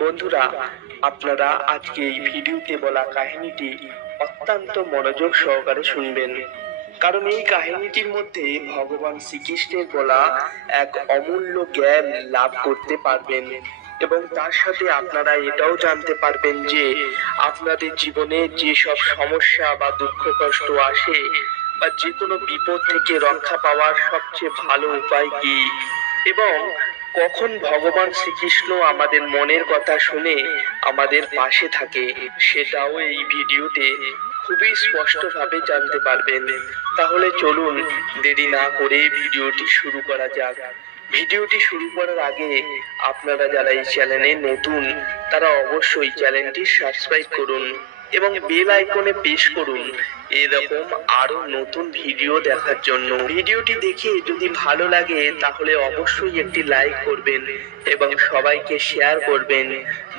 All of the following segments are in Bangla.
বন্ধুরা, আপনারা আজকে এই ভিডিওতে বলা কাহিনীটি অত্যন্ত মনোযোগ সহকারে শুনবেন, কারণ এই কাহিনীটির মধ্যে ভগবান শ্রীকৃষ্ণের বলা এক অমূল্য জ্ঞান লাভ করতে পারবেন এবং তার সাথে আপনারা এটাও জানতে পারবেন যে আপনাদের জীবনে যেসব সমস্যা বা দুঃখ কষ্ট আসে বা যে কোনো বিপদ থেকে রক্ষা পাওয়ার সবচেয়ে ভালো উপায় কি এবং কখন ভগবান শ্রীকৃষ্ণ আমাদের মনের কথা শুনে আমাদের পাশে থাকে, সেটাও এই ভিডিওতে খুবই স্পষ্টভাবে জানতে পারবেন। তাহলে চলুন দেরি না করে ভিডিওটি শুরু করা যাক। ভিডিওটি শুরু করার আগে আপনারা যারা এই চ্যানেলে নতুন তারা অবশ্যই চ্যানেলটি সাবস্ক্রাইব করুন এবং বেল আইকনে প্রেস করুন এরকম আরো নতুন ভিডিও দেখার জন্য। ভিডিওটি দেখে যদি ভালো লাগে তাহলে অবশ্যই একটি লাইক করবেন এবং সবাইকে শেয়ার করবেন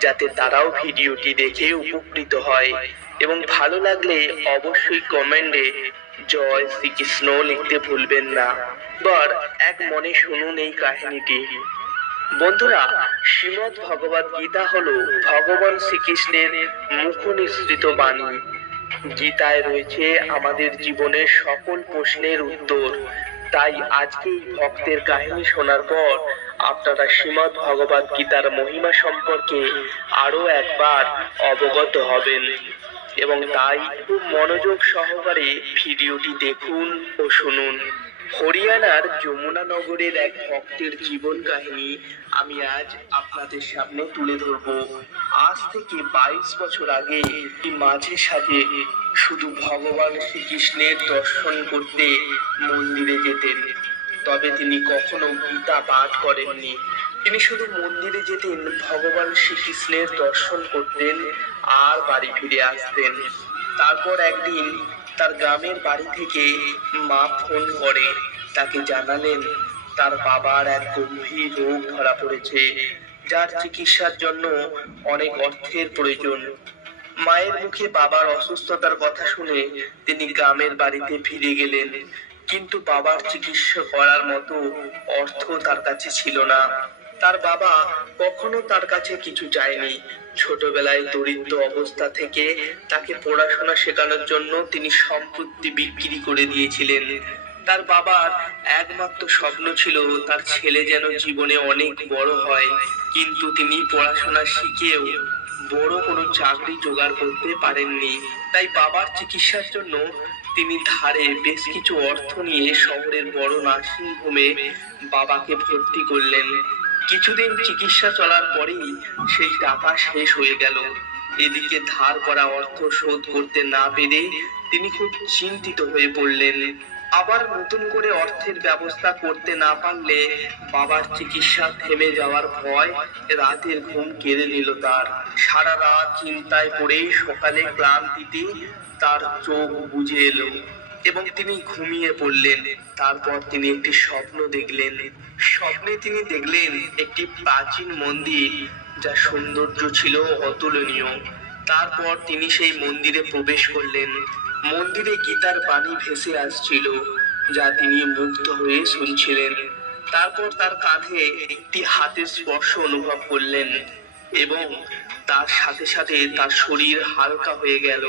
যাতে তারাও ভিডিওটি দেখে উপকৃত হয়, এবং ভালো লাগলে অবশ্যই কমেন্টে জয় শ্রীকৃষ্ণ লিখতে ভুলবেন না। এবার এক মনে শুনুন এই কাহিনীটি। বন্ধুরা, শ্রীমদ্ ভগবদ গীতা হলো ভগবান শ্রীকৃষ্ণের মুখ নিঃসৃত বাণী। গীতায় রয়েছে আমাদের জীবনের সকল প্রশ্নের উত্তর। তাই আজকে ভক্তের কাহিনী শোনার পর আপনারা শ্রীমদ্ ভগবদ গীতার মহিমা সম্পর্কে আরো একবার অবগত হবেন, এবং তাই খুব মনোযোগ সহকারে ভিডিওটি দেখুন ও শুনুন। হরিয়ানার যমুনা নগরের এক ভক্তের জীবন কাহিনী আমি আজ আপনাদের সামনে তুলে ধরব। আজ থেকে 22 বছর আগে মাঝে সাঝে শুধু ভগবান শ্রীকৃষ্ণের দর্শন করতে মন্দিরে যেতেন, তবে তিনি কখনো গীতা পাঠ করেননি। তিনি শুধু মন্দিরে যেতেন, ভগবান শ্রীকৃষ্ণের দর্শন করতেন আর বাড়ি ফিরে আসতেন। তারপর একদিন তার গ্রামের বাড়ি থেকে মা ফোন করে তাকে জানালেন তার বাবার এক গম্ভীর রোগ ধরা পড়েছে, যার চিকিৎসার জন্য অনেক অর্থের প্রয়োজন। মায়ের মুখে বাবার অসুস্থতার কথা শুনে তিনি গ্রামের বাড়িতে ফিরে গেলেন, কিন্তু বাবার চিকিৎসা করার মতো অর্থ তার কাছে ছিল না। তার বাবা কখনো তার কাছে কিছু চায়নি। ছোটবেলায় দরিদ্র অবস্থা থেকে তাকে পড়াশোনা শেখানোর জন্য তিনি সম্পত্তি বিক্রি করে দিয়েছিলেন। তার বাবার একমাত্র স্বপ্ন ছিল তার ছেলে যেন জীবনে অনেক বড় হয়, কিন্তু তিনি পড়াশোনা শিখেও বড় কোনো চাকরি জোগাড় করতে পারেননি। তাই বাবার চিকিৎসার জন্য তিনি ধারে বেশ কিছু অর্থ নিয়ে শহরের বড় নার্সিং হোমে বাবাকে ভর্তি করলেন। কিছুদিন চিকিৎসা চলার পরেই সেই টাকা শেষ হয়ে গেল। এদিকে ধার করা অর্থ শোধ করতে না পেরে তিনি খুব চিন্তিত হয়ে পড়লেন। আবার নতুন করে অর্থের ব্যবস্থা করতে না পারলে বাবার চিকিৎসা থেমে যাওয়ার ভয় রাতের ঘুম কেড়ে নিল তার। সারা রাত চিন্তায় পড়ে সকালে ক্লান্তিতে তার চোখ বুজে এলো এবং তিনি ঘুমিয়ে পড়লেন। তারপর তিনি একটি স্বপ্ন দেখলেন। স্বপ্নে তিনি দেখলেন একটি প্রাচীন মন্দির, যা সৌন্দর্য ছিল অতুলনীয়। তারপর তিনি সেই মন্দিরে প্রবেশ করলেন। মন্দিরে গীতার বাণী ভেসে আসছিল, যা তিনি মুগ্ধ হয়ে শুনছিলেন। তারপর তার কাঁধে একটি হাতের স্পর্শ অনুভব করলেন এবং তার সাথে সাথে তার শরীর হালকা হয়ে গেল,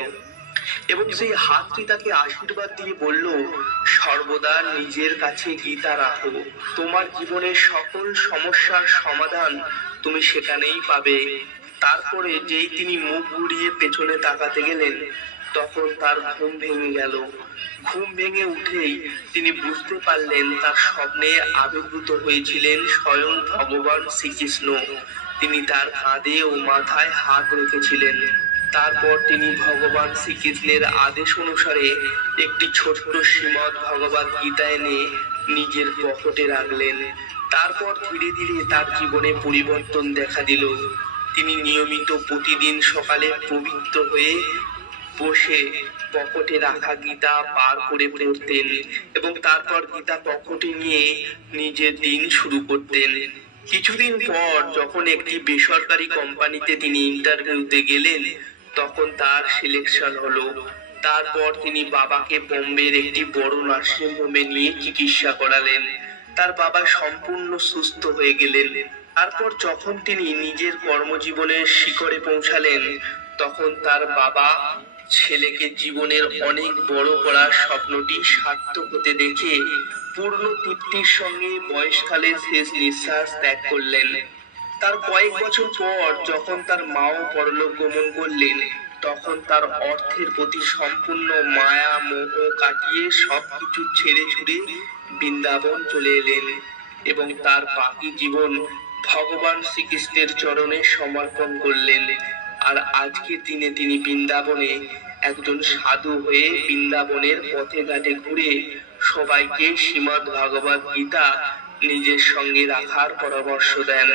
এবং সেই হাতটি তাকে আশীর্বাদ দিয়ে বলল, সর্বদা নিজের কাছে গীতা রাখো, তোমার জীবনের সকল সমস্যার সমাধান তুমি সেখানেই পাবে। তারপরে যেই তিনি মুখ ঘুরিয়ে পেছনে তাকাতে গেলেন, তখন তার ঘুম ভেঙে গেল। ঘুম ভেঙে উঠেই তিনি বুঝতে পারলেন তার স্বপ্নে আবির্ভূত হয়েছিলেন স্বয়ং ভগবান শ্রীকৃষ্ণ। তিনি তার কাঁধে ও মাথায় হাত রেখেছিলেন। তারপর তিনি ভগবান শ্রীকৃষ্ণের আদেশ অনুসারে একটি ছোট্ট শ্রীমদ্ ভগবদ গীতা এনে নিজের পকেটে রাখলেন। তারপর ধীরে ধীরে তার জীবনে পরিবর্তন দেখা দিল। তিনি নিয়মিত প্রতিদিন সকালে পবিত্র হয়ে বসে পকেটে রাখা গীতা বার করে পড়তেন এবং তারপর গীতা পকেটে নিয়ে নিজের দিন শুরু করতেন। কিছুদিন পর যখন একটি বেসরকারি কোম্পানিতে তিনি ইন্টারভিউতে গেলেন, তখন তার সিলেকশন হলো। তারপর তিনি বাবাকে বোম্বের একটি বড় নার্সিং হোমে নিয়ে চিকিৎসা করালেন। তার বাবা সম্পূর্ণ সুস্থ হয়ে গেলেন তারপর যখন তিনি নিজের কর্মজীবনের শিখরে পৌঁছালেন, তখন তার বাবা ছেলেকে জীবনের অনেক বড় করার স্বপ্নটি সার্থক হতে দেখে পূর্ণ তৃপ্তির সঙ্গে বয়সকালের শেষ নিঃশ্বাস ত্যাগ করলেন। তার কয়েক বছর পর যখন তার মাও পরলোক গমন করলেন, তখন তার অর্থের প্রতি সম্পূর্ণ মায়া মোহ কাটিয়ে সবকিছু ছেড়ে ছুড়ে বৃন্দাবন চলে এলেন এবং তার বাকি জীবন ভগবান শ্রীকৃষ্ণের চরণে সমর্পণ করলেন। আর আজকের দিনে তিনি বৃন্দাবনে একজন সাধু হয়ে বৃন্দাবনের পথে ঘাটে ঘুরে সবাইকে শ্রীমদ্ ভগবদ গীতা নিজের সঙ্গে রাখার পরামর্শ দেন।